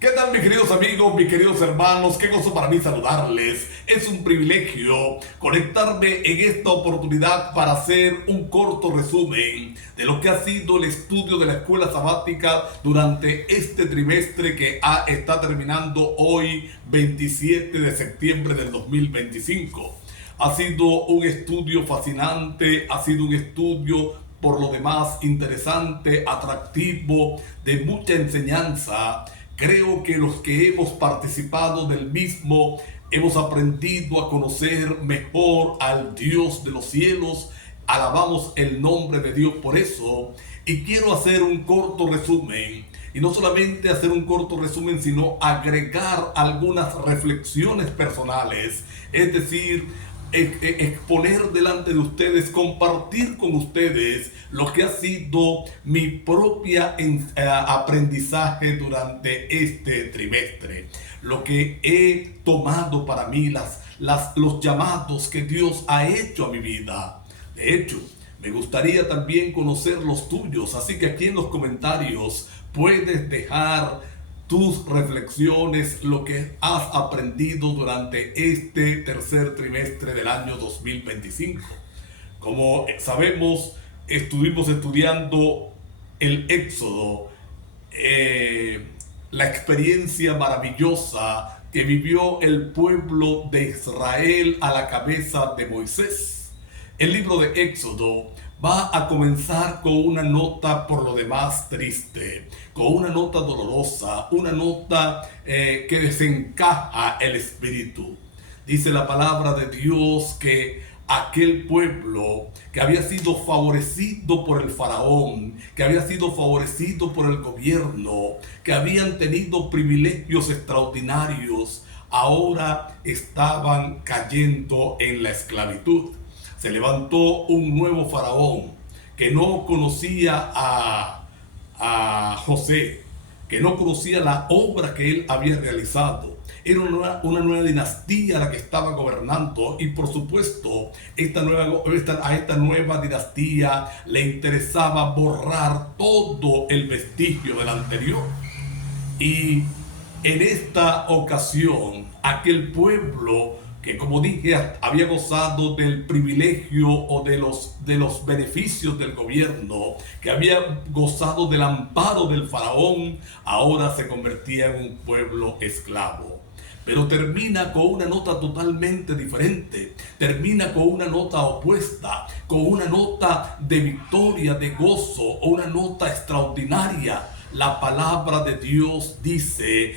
¿Qué tal, mis queridos amigos, mis queridos hermanos? Qué gozo para mí saludarles. Es un privilegio conectarme en esta oportunidad para hacer un corto resumen de lo que ha sido el estudio de la escuela sabática durante este trimestre que está terminando hoy, 27 de septiembre del 2025. Ha sido un estudio fascinante, ha sido un estudio por lo demás interesante, atractivo, de mucha enseñanza. Creo que los que hemos participado del mismo hemos aprendido a conocer mejor al Dios de los cielos. Alabamos el nombre de Dios por eso. Y quiero hacer un corto resumen. Y no solamente hacer un corto resumen, sino agregar algunas reflexiones personales. Es decir, exponer delante de ustedes, compartir con ustedes lo que ha sido mi propia aprendizaje durante este trimestre, lo que he tomado para mí, los llamados que Dios ha hecho a mi vida. De hecho, me gustaría también conocer los tuyos, así que aquí en los comentarios puedes dejar tus reflexiones, lo que has aprendido durante este tercer trimestre del año 2025. Como sabemos, estuvimos estudiando el Éxodo, la experiencia maravillosa que vivió el pueblo de Israel a la cabeza de Moisés. El libro de Éxodo va a comenzar con una nota por lo demás triste, con una nota dolorosa, una nota que desencaja el espíritu. Dice la palabra de Dios que aquel pueblo que había sido favorecido por el faraón, que había sido favorecido por el gobierno, que habían tenido privilegios extraordinarios, ahora estaban cayendo en la esclavitud. Se levantó un nuevo faraón que no conocía a José, que no conocía la obra que él había realizado. Era una nueva dinastía la que estaba gobernando, y por supuesto a esta nueva dinastía le interesaba borrar todo el vestigio del anterior. Y en esta ocasión, aquel pueblo que, como dije, había gozado del privilegio o de los beneficios del gobierno, que había gozado del amparo del faraón, ahora se convertía en un pueblo esclavo. Pero termina con una nota totalmente diferente, termina con una nota opuesta, con una nota de victoria, de gozo, o una nota extraordinaria. La palabra de Dios dice,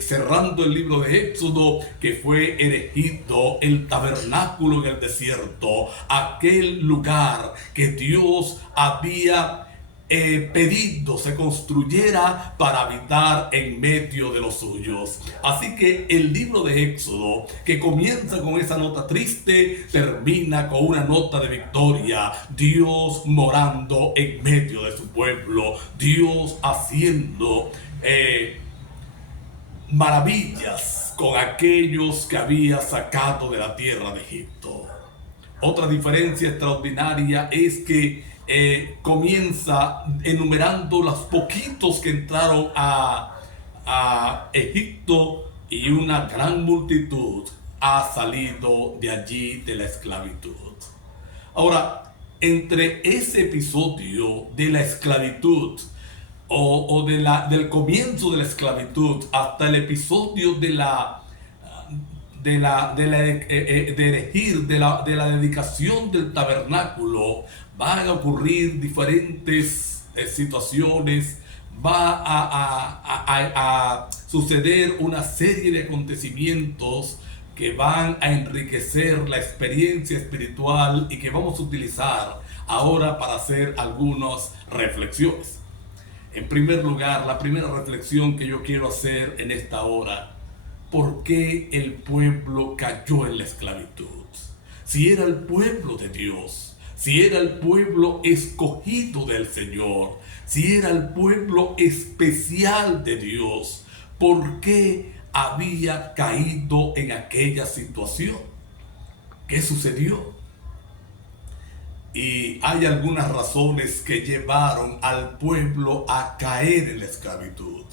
cerrando el libro de Éxodo, que fue erigido el tabernáculo en el desierto, aquel lugar que Dios había pedido se construyera para habitar en medio de los suyos. Así que el libro de Éxodo, que comienza con esa nota triste, termina con una nota de victoria. Dios morando en medio de su pueblo, Dios haciendo maravillas con aquellos que había sacado de la tierra de Egipto. Otra diferencia extraordinaria es que comienza enumerando los poquitos que entraron a Egipto, y una gran multitud ha salido de allí, de la esclavitud. Ahora, entre ese episodio de la esclavitud del comienzo de la esclavitud hasta el episodio de la dedicación del tabernáculo, van a ocurrir diferentes situaciones, va a suceder una serie de acontecimientos que van a enriquecer la experiencia espiritual y que vamos a utilizar ahora para hacer algunas reflexiones. En primer lugar, la primera reflexión que yo quiero hacer en esta hora: ¿por qué el pueblo cayó en la esclavitud? Si era el pueblo de Dios, si era el pueblo escogido del Señor, si era el pueblo especial de Dios, ¿por qué había caído en aquella situación? ¿Qué sucedió? Y hay algunas razones que llevaron al pueblo a caer en la esclavitud.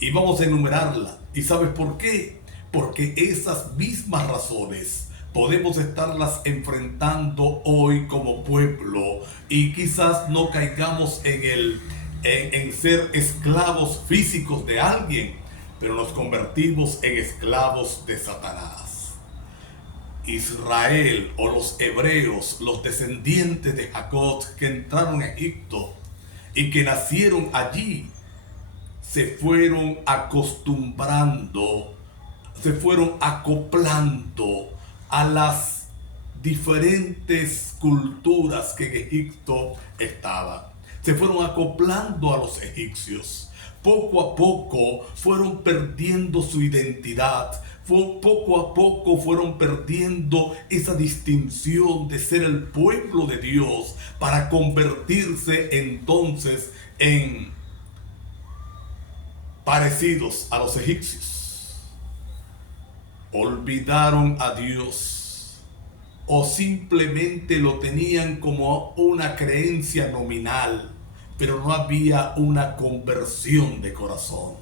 Y vamos a enumerarla. ¿Y sabes por qué? Porque esas mismas razones podemos estarlas enfrentando hoy como pueblo, y quizás no caigamos en ser esclavos físicos de alguien, pero nos convertimos en esclavos de Satanás. Israel, o los hebreos, los descendientes de Jacob que entraron a Egipto y que nacieron allí, se fueron acostumbrando, se fueron acoplando a las diferentes culturas que en Egipto estaban. Se fueron acoplando a los egipcios. Poco a poco fueron perdiendo su identidad. Poco a poco fueron perdiendo esa distinción de ser el pueblo de Dios, para convertirse entonces en parecidos a los egipcios. Olvidaron a Dios, o simplemente lo tenían como una creencia nominal, pero no había una conversión de corazón.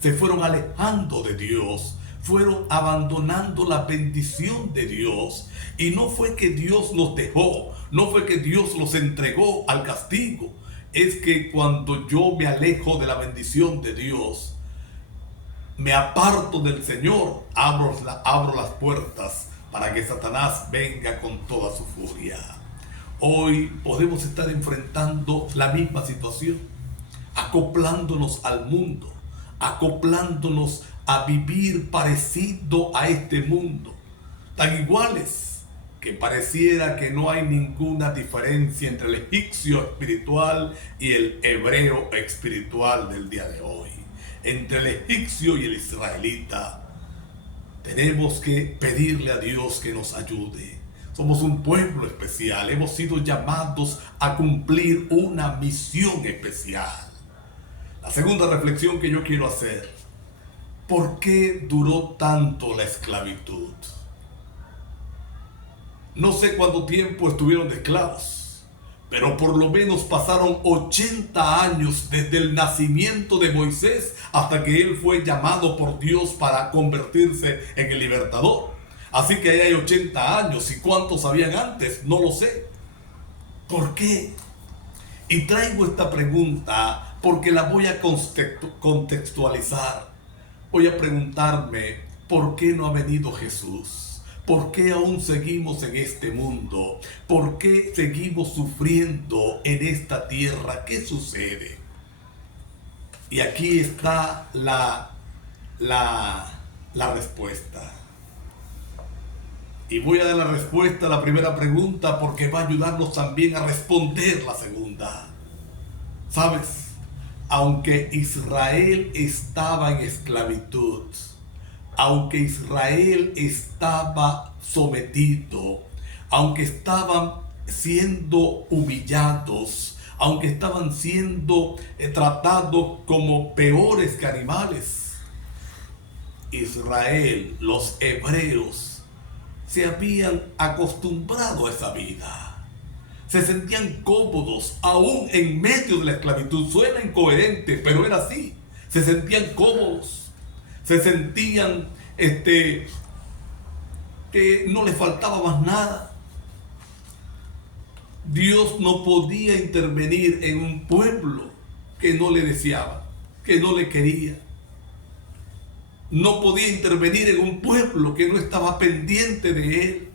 Se fueron alejando de Dios, fueron abandonando la bendición de Dios. Y no fue que Dios los dejó, no fue que Dios los entregó al castigo. Es que cuando yo me alejo de la bendición de Dios, me aparto del Señor, abro las puertas para que Satanás venga con toda su furia. Hoy podemos estar enfrentando la misma situación, acoplándonos al mundo, acoplándonos a vivir parecido a este mundo, tan iguales que pareciera que no hay ninguna diferencia entre el egipcio espiritual y el hebreo espiritual del día de hoy. Entre el egipcio y el israelita. Tenemos que pedirle a Dios que nos ayude. Somos un pueblo especial, hemos sido llamados a cumplir una misión especial. La segunda reflexión que yo quiero hacer: ¿por qué duró tanto la esclavitud? No sé cuánto tiempo estuvieron de esclavos, pero por lo menos pasaron 80 años desde el nacimiento de Moisés hasta que él fue llamado por Dios para convertirse en el libertador. Así que ahí hay 80 años. ¿Y cuántos habían antes? No lo sé. ¿Por qué? Y traigo esta pregunta porque la voy a contextualizar. Voy a preguntarme: ¿por qué no ha venido Jesús? ¿Por qué aún seguimos en este mundo? ¿Por qué seguimos sufriendo en esta tierra? ¿Qué sucede? Y aquí está la respuesta. Y voy a dar la respuesta a la primera pregunta porque va a ayudarnos también a responder la segunda. ¿Sabes? Aunque Israel estaba en esclavitud, aunque Israel estaba sometido, aunque estaban siendo humillados, aunque estaban siendo tratados como peores que animales, Israel, los hebreos, se habían acostumbrado a esa vida. Se sentían cómodos aún en medio de la esclavitud. Suena incoherente, pero era así. Se sentían cómodos. Se sentían que no les faltaba más nada. Dios no podía intervenir en un pueblo que no le deseaba, que no le quería. No podía intervenir en un pueblo que no estaba pendiente de él.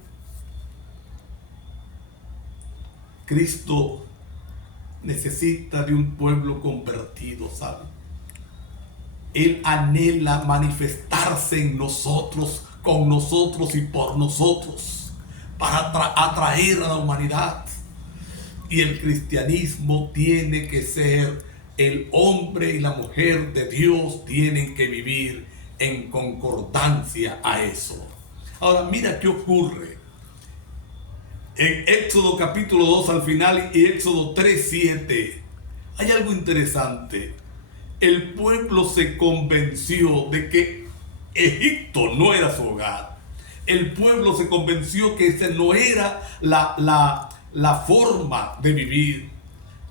Cristo necesita de un pueblo convertido, ¿sabe? Él anhela manifestarse en nosotros, con nosotros y por nosotros, para atraer a la humanidad. Y el cristianismo tiene que ser, el hombre y la mujer de Dios tienen que vivir en concordancia a eso. Ahora mira qué ocurre. En Éxodo capítulo 2 al final y Éxodo 3:7 hay algo interesante. El pueblo se convenció de que Egipto no era su hogar. El pueblo se convenció que esa no era la forma de vivir,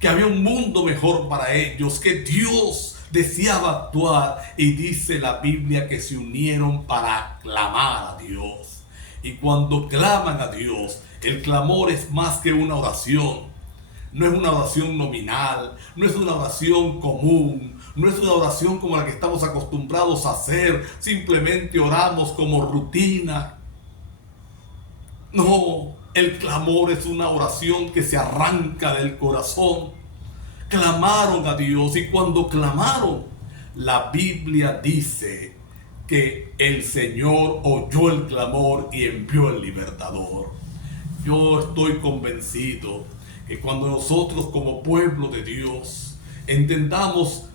que había un mundo mejor para ellos, que Dios deseaba actuar, y dice la Biblia que se unieron para clamar a Dios. Y cuando claman a Dios, el clamor es más que una oración. No es una oración nominal, no es una oración común, no es una oración como la que estamos acostumbrados a hacer. Simplemente oramos como rutina. No, el clamor es una oración que se arranca del corazón. Clamaron a Dios, y cuando clamaron, la Biblia dice que el Señor oyó el clamor y envió el libertador. Yo estoy convencido que cuando nosotros como pueblo de Dios entendamos,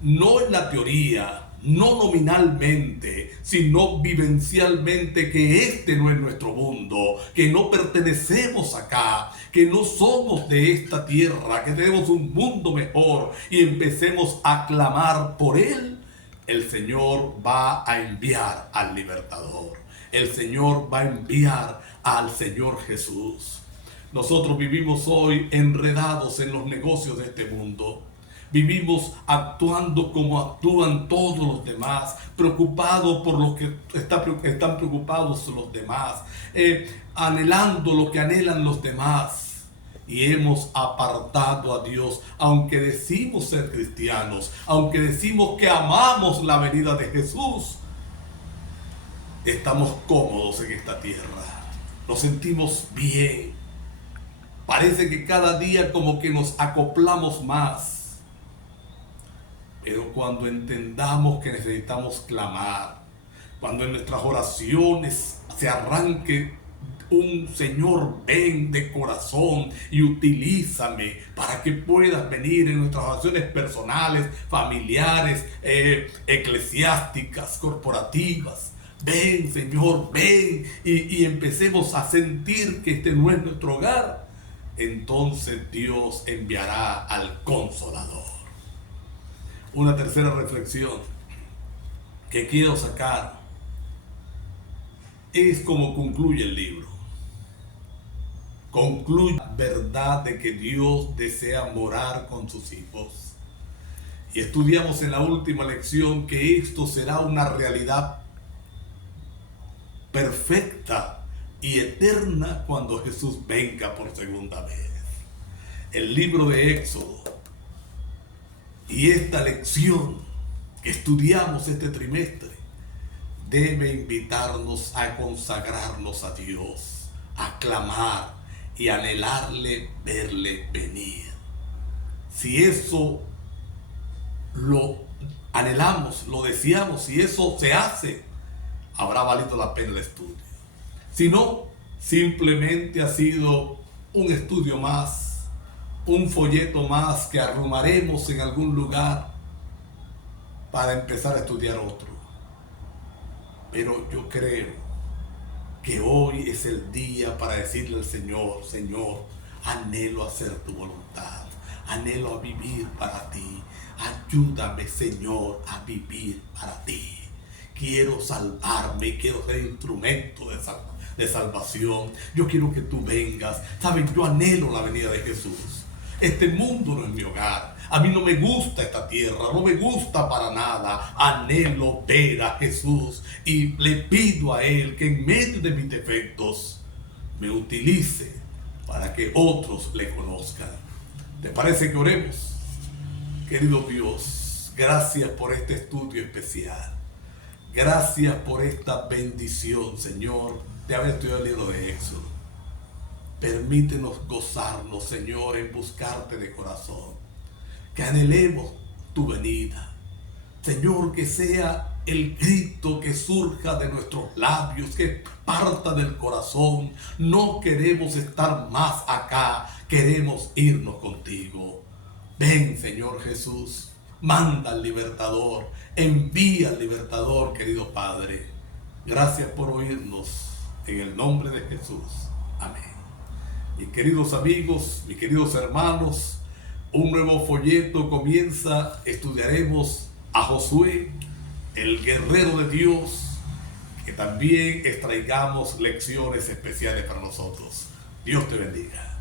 no en la teoría, no nominalmente, sino vivencialmente, que este no es nuestro mundo, que no pertenecemos acá, que no somos de esta tierra, que tenemos un mundo mejor, y empecemos a clamar por él, el Señor va a enviar al libertador. El Señor va a enviar al Señor Jesús. Nosotros vivimos hoy enredados en los negocios de este mundo. Vivimos actuando como actúan todos los demás, preocupados por lo que están preocupados los demás, anhelando lo que anhelan los demás. Y hemos apartado a Dios, aunque decimos ser cristianos, aunque decimos que amamos la venida de Jesús. Estamos cómodos en esta tierra, nos sentimos bien. Parece que cada día como que nos acoplamos más. Pero cuando entendamos que necesitamos clamar, cuando en nuestras oraciones se arranque un Señor, ven de corazón y utilízame para que puedas venir en nuestras oraciones personales, familiares, eclesiásticas, corporativas. Ven, Señor, ven, y empecemos a sentir que este no es nuestro hogar. Entonces Dios enviará al Consolador. Una tercera reflexión que quiero sacar es como concluye el libro. Concluye la verdad de que Dios desea morar con sus hijos. Y estudiamos en la última lección que esto será una realidad perfecta y eterna cuando Jesús venga por segunda vez. El libro de Éxodo y esta lección que estudiamos este trimestre debe invitarnos a consagrarnos a Dios, a clamar y anhelarle verle venir. Si eso lo anhelamos, lo deseamos, si eso se hace, habrá valido la pena el estudio. Si no, simplemente ha sido un estudio más, un folleto más que arrumaremos en algún lugar para empezar a estudiar otro. Pero yo creo que hoy es el día para decirle al Señor: Señor, anhelo hacer tu voluntad, anhelo a vivir para ti, ayúdame, Señor, a vivir para ti. Quiero salvarme, quiero ser instrumento de salvación. Yo quiero que tú vengas. Saben, yo anhelo la venida de Jesús. Este mundo no es mi hogar. A mí no me gusta esta tierra, no me gusta para nada. Anhelo ver a Jesús y le pido a Él que en medio de mis defectos me utilice para que otros le conozcan. ¿Te parece que oremos? Querido Dios, gracias por este estudio especial. Gracias por esta bendición, Señor, de haber estudiado el libro de Éxodo. Permítenos gozarnos, Señor, en buscarte de corazón. Que anhelemos tu venida. Señor, que sea el grito que surja de nuestros labios, que parta del corazón. No queremos estar más acá, queremos irnos contigo. Ven, Señor Jesús. Manda al libertador, envía al libertador, querido Padre. Gracias por oírnos, en el nombre de Jesús. Amén. Mis queridos amigos, mis queridos hermanos, un nuevo folleto comienza. Estudiaremos a Josué, el guerrero de Dios, que también extraigamos lecciones especiales para nosotros. Dios te bendiga.